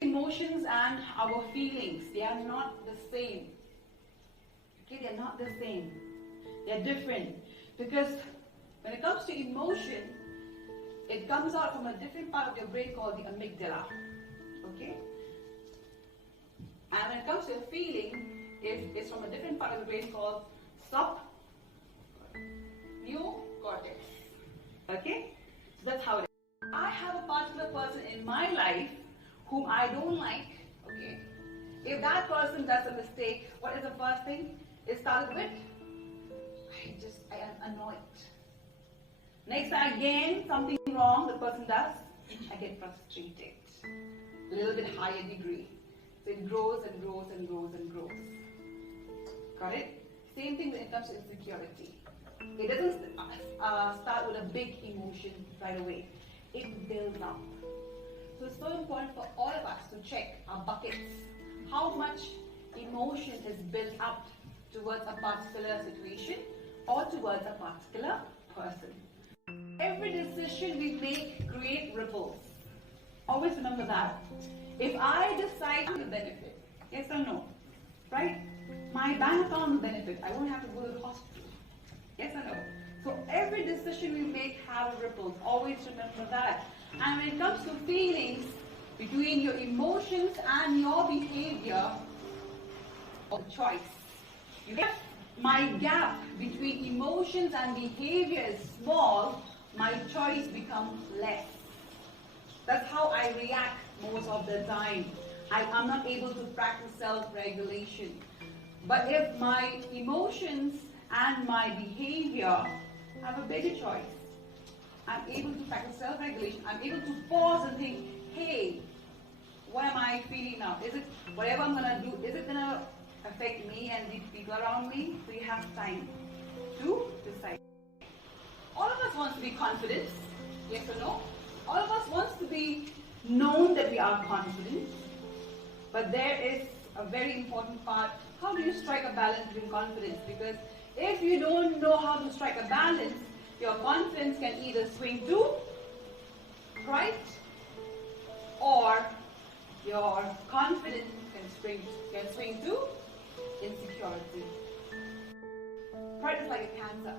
Emotions and our feelings, they are not the same. Okay, they are not the same. They are different. Because when it comes to emotion, it comes out from a different part of your brain called the amygdala. Okay? And when it comes to a feeling, it's from a different part of the brain called subneocortex. Okay? So that's how it is. I have a particular person in my life whom I don't like. Okay? If that person does a mistake, what is the first thing? It started with, I am annoyed. Next time again, something wrong the person does, I get frustrated. A little bit higher degree. So it grows and grows and grows and grows. Got it? Same thing when it comes to insecurity. It doesn't start with a big emotion right away. It builds up. So it's so important for all of us to check our buckets. How much emotion is built up towards a particular situation or towards a particular person. Every decision we make creates ripples. Always remember that. If I decide to benefit, yes or no, right? My bank account will benefit. I won't have to go to the hospital. Yes or no? So every decision we make has ripples. Always remember that. And when it comes to feelings, between your emotions and your behavior, or choice. If my gap between emotions and behavior is small, my choice becomes less. That's how I react most of the time. I'm not able to practice self-regulation. But if my emotions and my behavior have a better choice, I'm able to practice self-regulation. I'm able to pause and think, hey, what am I feeling now? Is it whatever I'm going to do, is it going to affect me and the people around me? So you have time to decide. All of us want to be confident, yes or no? All of us wants to be known that we are confident. But there is a very important part. How do you strike a balance between confidence? Because if you don't know how to strike a balance, your confidence can either swing to pride or your confidence can swing to insecurity. Pride is like a cancer.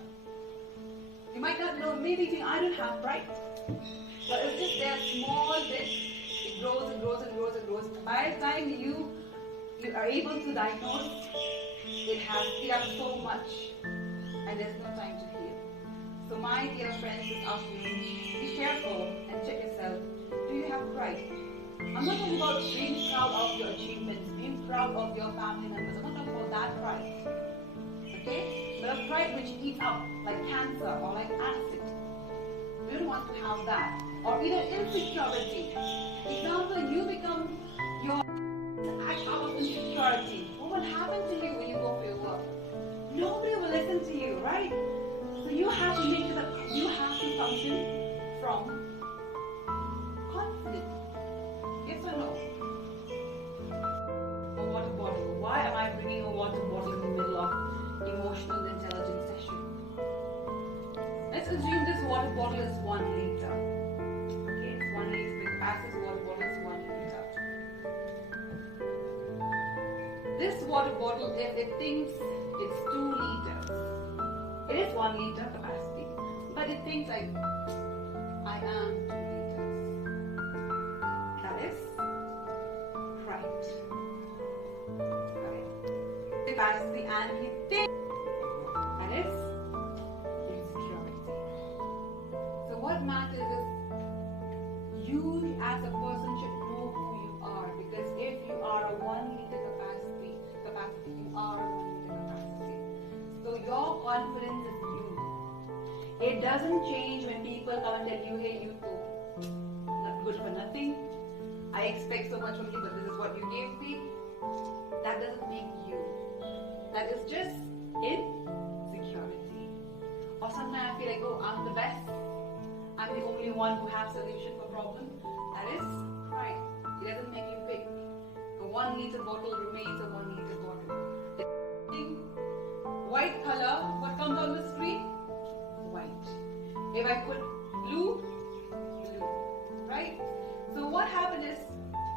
You might not know, maybe you think I don't have pride. But it's just there, small bit, it grows and grows and grows and grows. By the time you are able to diagnose, it has hit up so much and there's no time to heal. So my dear friends, this afternoon, be careful and check yourself. Do you have pride? I'm not talking about being proud of your achievements, being proud of your family members. I'm not talking about that pride. Okay? But a pride which eats up like cancer or like acid. You don't want to have that. Or either insecurity. Example, you become your act out of insecurity. What will happen to you when you go for your work? Nobody will listen to you, right? So you have to make sure that you have to function from confidence. Yes or no? A water bottle. Why am I bringing a water bottle in the middle of emotional intelligence session? Let's assume this water bottle is 1 liter. Okay, it's 1 liter. The capacity of this water bottle is 1 liter. This water bottle, if it thinks it's 2 liters, it is 1 liter capacity, but it thinks like, I am 2 liters. That is pride. Correct. Capacity, and he thinks that is insecurity. So what matters is you as a person should know who you are, because if you are a 1 liter capacity, you are a 1 liter capacity. So your confidence is you. It doesn't change when people come and tell you, hey, you go, not good for nothing. I expect so much from you, but this is what you gave me. That doesn't make you. That is just insecurity. Or sometimes I feel like, oh, I'm the best. I'm the only one who has solution for problem. That is pride. It doesn't make you big. A 1 liter bottle remains a 1 liter bottle. White color, what comes on the screen? White. If I put blue, right? So what happened is,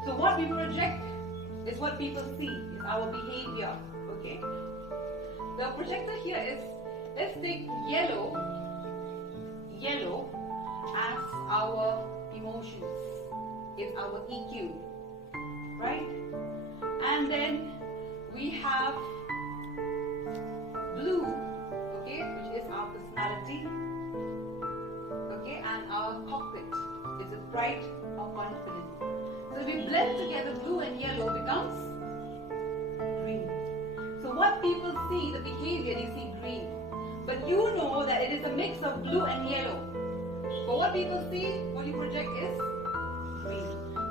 so what we project is what people see, is our behavior, okay? The projector here is, let's take yellow as our emotions, is our EQ, right? And then we have blue, okay, which is our personality, okay, and our cockpit is a bright or confident. So we blend together, blue and yellow becomes green. So what people see, the behavior, they see green. But you know that it is a mix of blue and yellow. But what people see, what you project is green.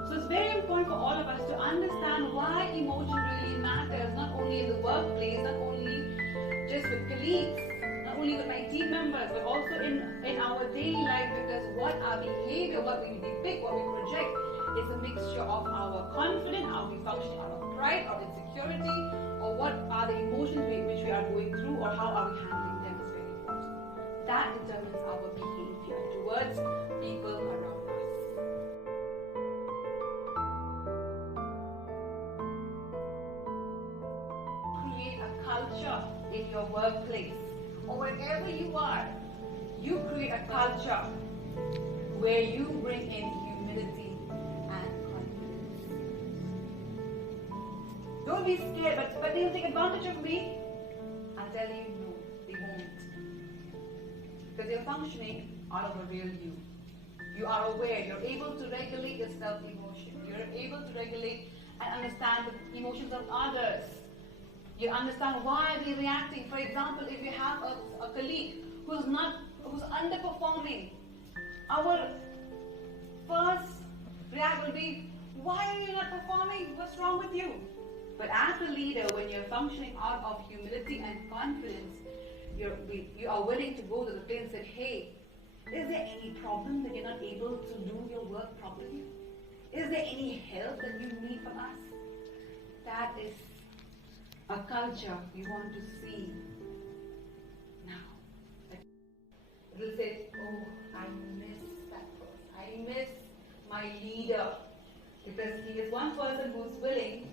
So it's very important for all of us to understand why emotion really matters, not only in the workplace, not only just with colleagues, not only with my team members, but also in our daily life, because what our behavior, what we depict, what we project is a mixture of our confidence, how we function, our pride, our insecurity, or what are the emotions which we are going through, or how are we handling them is very important. That determines our behavior towards people around us. Create a culture in your workplace or wherever you are. You create a culture where you bring in humility and confidence. Don't be scared, but they'll take advantage of me. I'll tell you, no, they won't. Because you're functioning out of a real you. You are aware, you're able to regulate your self-emotion. You're able to regulate and understand the emotions of others. You understand why they're reacting. For example, if you have a colleague who's underperforming, our first reaction will be, why are you not performing? What's wrong with you? But as a leader, when you're functioning out of humility and confidence, you are willing to go to the place and say, hey, is there any problem that you're not able to do your work properly? Is there any help that you need from us? That is a culture we want to see now. It will say, oh, I miss that person. I miss my leader. Because he is one person who's willing